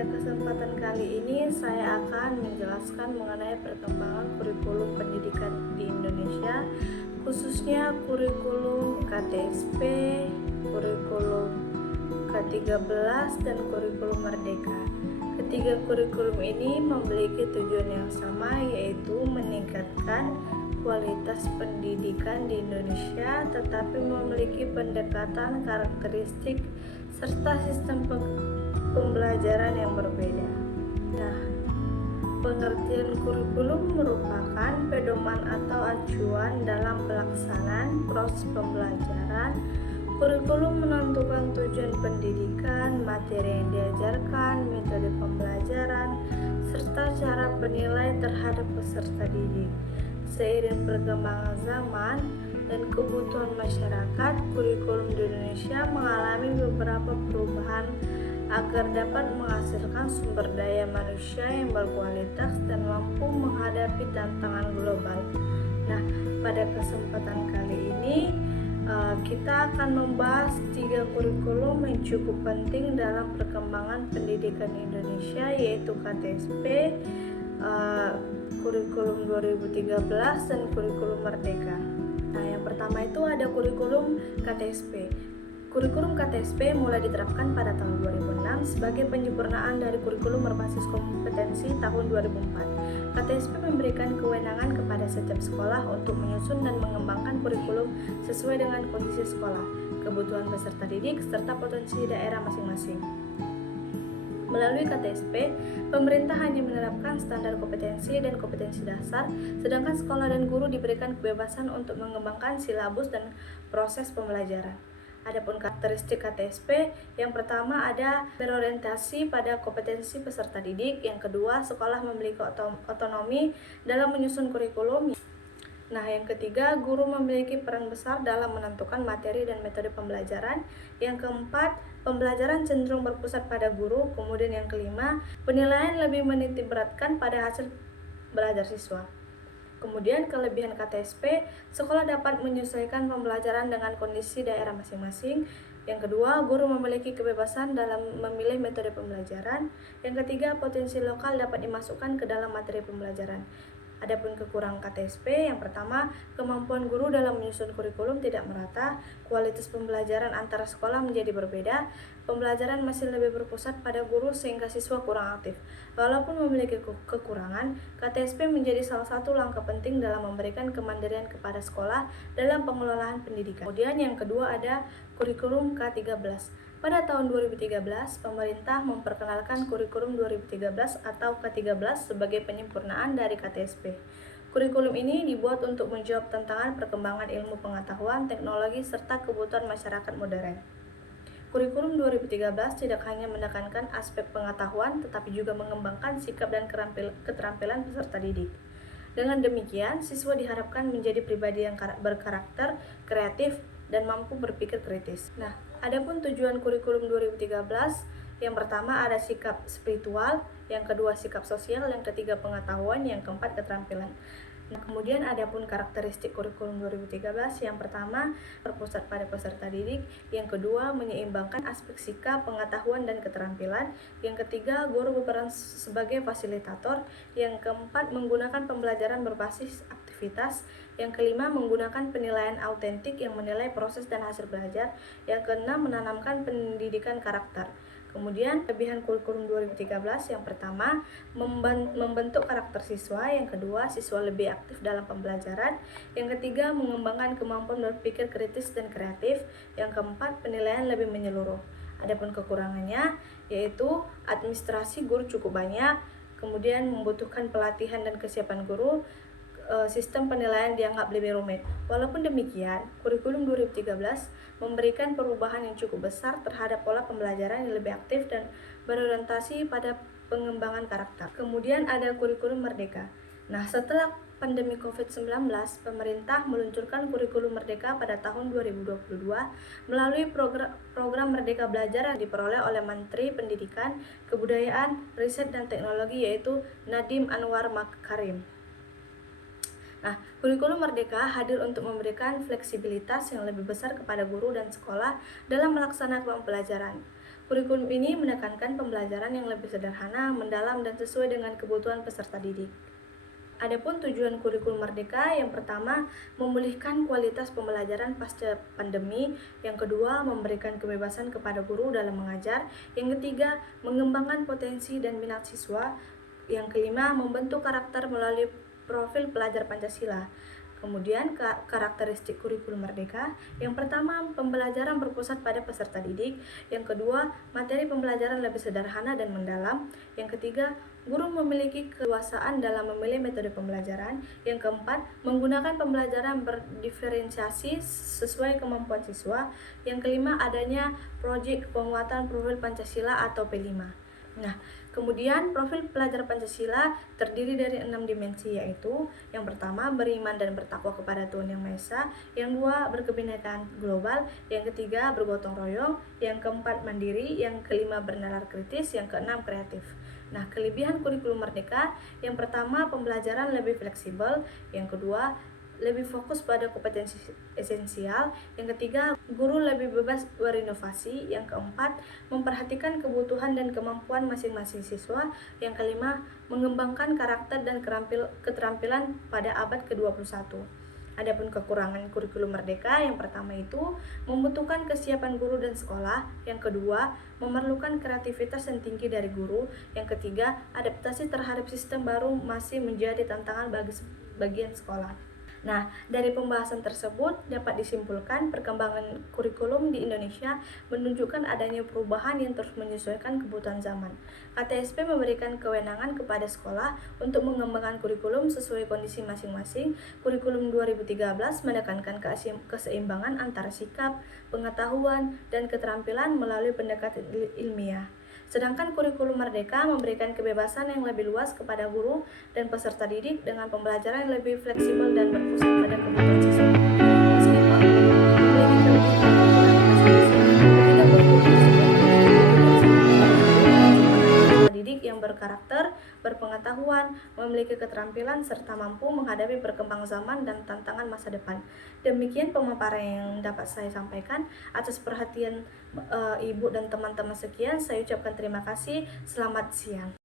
Pada kesempatan kali ini saya akan menjelaskan mengenai perkembangan kurikulum pendidikan di Indonesia, khususnya kurikulum KTSP, kurikulum K13, dan kurikulum Merdeka. Ketiga kurikulum ini memiliki tujuan yang sama, yaitu meningkatkan kualitas pendidikan di Indonesia, tetapi memiliki pendekatan, karakteristik, serta sistem pembelajaran yang berbeda. Nah, pengertian kurikulum merupakan pedoman atau acuan dalam pelaksanaan proses pembelajaran. Kurikulum menentukan tujuan pendidikan, materi yang diajarkan, metode pembelajaran, serta cara penilai terhadap peserta didik. Seiring perkembangan zaman dan kebutuhan masyarakat, kurikulum di Indonesia mengalami beberapa perubahan agar dapat menghasilkan sumber daya manusia yang berkualitas dan mampu menghadapi tantangan global. Nah, pada kesempatan kali ini kita akan membahas 3 kurikulum yang cukup penting dalam perkembangan pendidikan Indonesia, yaitu KTSP, kurikulum 2013, dan kurikulum Merdeka. Nah, yang pertama itu ada kurikulum KTSP. Kurikulum KTSP mulai diterapkan pada tahun 2006 sebagai penyempurnaan dari kurikulum berbasis kompetensi tahun 2004. KTSP memberikan kewenangan kepada setiap sekolah untuk menyusun dan mengembangkan kurikulum sesuai dengan kondisi sekolah, kebutuhan peserta didik, serta potensi daerah masing-masing. Melalui KTSP, pemerintah hanya menerapkan standar kompetensi dan kompetensi dasar, sedangkan sekolah dan guru diberikan kebebasan untuk mengembangkan silabus dan proses pembelajaran. Adapun karakteristik KTSP, yang pertama ada berorientasi pada kompetensi peserta didik, yang kedua sekolah memiliki otonomi dalam menyusun kurikulum. Nah, yang ketiga, guru memiliki peran besar dalam menentukan materi dan metode pembelajaran. Yang keempat, pembelajaran cenderung berpusat pada guru. Kemudian yang kelima, penilaian lebih menitikberatkan pada hasil belajar siswa. Kemudian kelebihan KTSP, sekolah dapat menyesuaikan pembelajaran dengan kondisi daerah masing-masing. Yang kedua, guru memiliki kebebasan dalam memilih metode pembelajaran. Yang ketiga, potensi lokal dapat dimasukkan ke dalam materi pembelajaran. Adapun kekurangan KTSP, yang pertama, kemampuan guru dalam menyusun kurikulum tidak merata, kualitas pembelajaran antara sekolah menjadi berbeda, pembelajaran masih lebih berpusat pada guru sehingga siswa kurang aktif. Walaupun memiliki kekurangan, KTSP menjadi salah satu langkah penting dalam memberikan kemandirian kepada sekolah dalam pengelolaan pendidikan. Kemudian yang kedua ada kurikulum K13. Pada tahun 2013, pemerintah memperkenalkan kurikulum 2013 atau K13 sebagai penyempurnaan dari KTSP. Kurikulum ini dibuat untuk menjawab tantangan perkembangan ilmu pengetahuan, teknologi, serta kebutuhan masyarakat modern. Kurikulum 2013 tidak hanya menekankan aspek pengetahuan, tetapi juga mengembangkan sikap dan keterampilan peserta didik. Dengan demikian, siswa diharapkan menjadi pribadi yang berkarakter, kreatif, dan mampu berpikir kritis. Nah, adapun tujuan kurikulum 2013, yang pertama ada sikap spiritual, yang kedua sikap sosial, yang ketiga pengetahuan, yang keempat keterampilan. Nah, kemudian adapun karakteristik kurikulum 2013, yang pertama berpusat pada peserta didik, yang kedua menyeimbangkan aspek sikap, pengetahuan, dan keterampilan, yang ketiga guru berperan sebagai fasilitator, yang keempat menggunakan pembelajaran berbasis aktivitas, yang kelima menggunakan penilaian autentik yang menilai proses dan hasil belajar, yang keenam menanamkan pendidikan karakter. Kemudian kelebihan kurikulum 2013, yang pertama membentuk karakter siswa, yang kedua siswa lebih aktif dalam pembelajaran, yang ketiga mengembangkan kemampuan berpikir kritis dan kreatif, yang keempat penilaian lebih menyeluruh. Adapun kekurangannya yaitu administrasi guru cukup banyak, kemudian membutuhkan pelatihan dan kesiapan guru, sistem penilaian dianggap lebih rumit. Walaupun demikian, kurikulum 2013 memberikan perubahan yang cukup besar terhadap pola pembelajaran yang lebih aktif dan berorientasi pada pengembangan karakter. Kemudian ada kurikulum Merdeka. Nah, setelah pandemi COVID-19, pemerintah meluncurkan kurikulum Merdeka pada tahun 2022 melalui program Merdeka Belajar yang diperoleh oleh Menteri Pendidikan, Kebudayaan, Riset dan Teknologi, yaitu Nadiem Anwar Makarim. Nah, kurikulum Merdeka hadir untuk memberikan fleksibilitas yang lebih besar kepada guru dan sekolah dalam melaksanakan pembelajaran. Kurikulum ini menekankan pembelajaran yang lebih sederhana, mendalam, dan sesuai dengan kebutuhan peserta didik. Adapun tujuan kurikulum merdeka, yang pertama, memulihkan kualitas pembelajaran pasca pandemi, yang kedua, memberikan kebebasan kepada guru dalam mengajar, yang ketiga, mengembangkan potensi dan minat siswa, yang kelima, membentuk karakter melalui profil pelajar Pancasila. Kemudian karakteristik kurikulum merdeka, yang pertama, pembelajaran berpusat pada peserta didik, yang kedua, materi pembelajaran lebih sederhana dan mendalam, yang ketiga, guru memiliki keleluasaan dalam memilih metode pembelajaran, yang keempat, menggunakan pembelajaran berdiferensiasi sesuai kemampuan siswa, yang kelima, adanya proyek penguatan profil Pancasila atau P5. Nah, kemudian profil pelajar Pancasila terdiri dari 6 dimensi, yaitu yang pertama, beriman dan bertakwa kepada Tuhan Yang Maha Esa, yang kedua, berkebinekaan global, yang ketiga, bergotong royong, yang keempat, mandiri, yang kelima, bernalar kritis, yang keenam, kreatif. Nah, kelebihan kurikulum merdeka, yang pertama, pembelajaran lebih fleksibel, yang kedua, lebih fokus pada kompetensi esensial, yang ketiga, guru lebih bebas berinovasi, yang keempat, memperhatikan kebutuhan dan kemampuan masing-masing siswa, yang kelima, mengembangkan karakter dan keterampilan pada abad ke-21. Adapun kekurangan kurikulum merdeka, yang pertama itu membutuhkan kesiapan guru dan sekolah, yang kedua, memerlukan kreativitas yang tinggi dari guru, yang ketiga, adaptasi terhadap sistem baru masih menjadi tantangan bagi sebagian sekolah. Nah, dari pembahasan tersebut dapat disimpulkan perkembangan kurikulum di Indonesia menunjukkan adanya perubahan yang terus menyesuaikan kebutuhan zaman. KTSP memberikan kewenangan kepada sekolah untuk mengembangkan kurikulum sesuai kondisi masing-masing. Kurikulum 2013 menekankan keseimbangan antara sikap, pengetahuan, dan keterampilan melalui pendekatan ilmiah. Sedangkan kurikulum merdeka memberikan kebebasan yang lebih luas kepada guru dan peserta didik dengan pembelajaran yang lebih fleksibel dan berpusat pada kebutuhan siswa. Meskipun memiliki kelebihan dan kekurangan masing-masing, ketiga kurikulum tersebut peserta didik yang berkarakter, berpengetahuan, memiliki keterampilan, serta mampu menghadapi perkembangan zaman dan tantangan masa depan. Demikian pemaparan yang dapat saya sampaikan. Atas perhatian Ibu dan teman-teman sekian, saya ucapkan terima kasih. Selamat siang.